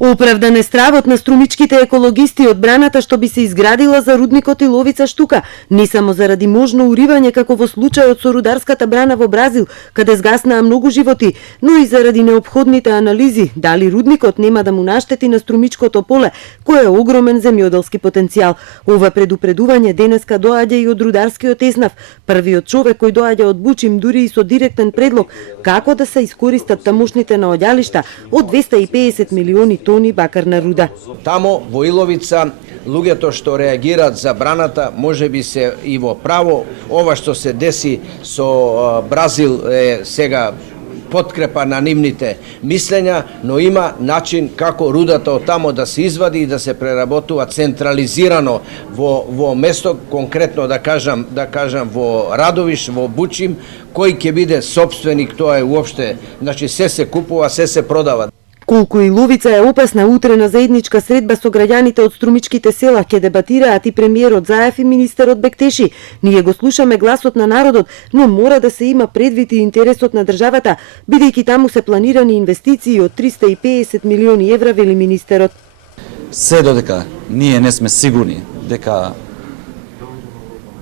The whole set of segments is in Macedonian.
Оправдан е стравот на струмичките екологисти од браната што би се изградила за рудникот Иловица штука, не само заради можно уривање како во случајот со рударската брана во Бразил, каде згаснаа многу животи, но и заради неопходните анализи дали рудникот нема да му наштети на струмичкото поле, кое е огромен земјоделски потенцијал. Ова предупредување денеска доаѓа и од рударскиот еснав, првиот човек кој доаѓа од Бучим дури и со директен предлог како да се искористат тамошните наоѓалишта од 250 милиони тони бакарна руда. Тамо во Иловица луѓето што реагираат за браната може би се и во право. Ова што се деси со Бразил е сега подкрепа на нивните мислења, но има начин како рудата од тамо да се извади и да се преработува централизирано во место, конкретно да кажам во Радовиш, во Бучим, кој ќе биде сопственик, тоа е уопште, значи се купува, се продава. Колку Иловица е опасна, утре на заедничка средба со граѓаните од струмичките села ќе дебатираат и премиерот Заев и министерот Бектеши. Ние го слушаме гласот на народот, но мора да се има предвид и интересот на државата, бидејќи таму се планирани инвестиции од 350 милиони евра, вели министерот. Се додека ние не сме сигурни дека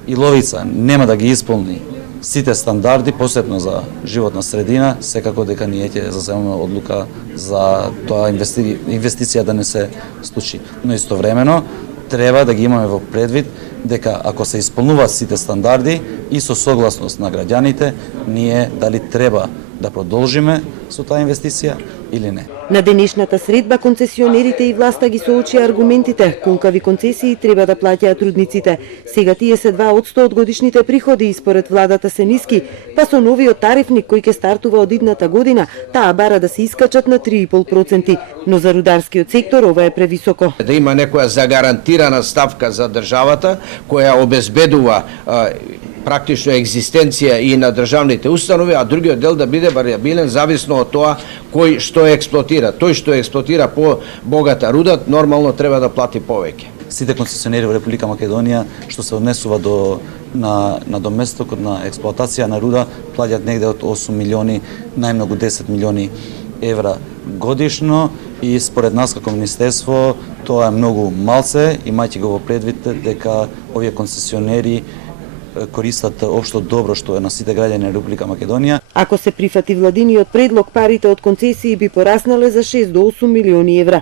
Иловица нема да ги исполни сите стандарди, посебно за животна средина, секако дека ние ќе засемаме одлука за тоа инвестиција да не се случи. Но истовремено треба да ги имаме во предвид дека ако се исполнуваат сите стандарди и со согласност на граѓаните, ние дали треба да продолжиме со таа инвестиција или не. На денешната средба концесионерите и власта ги соочија аргументите колкави концесии треба да плаќаат рудниците. Сега тие се 2% од годишните приходи и според владата се ниски, па со новиот тарифник кој ќе стартува од идната година, таа бара да се искачат на 3,5%, но за рударскиот сектор ова е превисоко. Да има некоја загарантирана ставка за државата која обезбедува практично екзистенција и на државните установи, а другиот дел да биде варијабилен зависно од тоа кој што експлоатира. Тој што експлоатира по богата руда нормално треба да плати повеќе. Сите концесионери во Република Македонија што се однесува на доместокот на експлоатација на руда плаќаат негде од 8 милиони, најмногу 10 милиони евра годишно и според нас како министерство тоа е многу малце, имајќи го во предвид дека овие концесионери користат општо добро што е на сите граѓани на Република Македонија. Ако се прифати владиниот предлог, парите од концесии би пораснале за 6 до 8 милиони евра.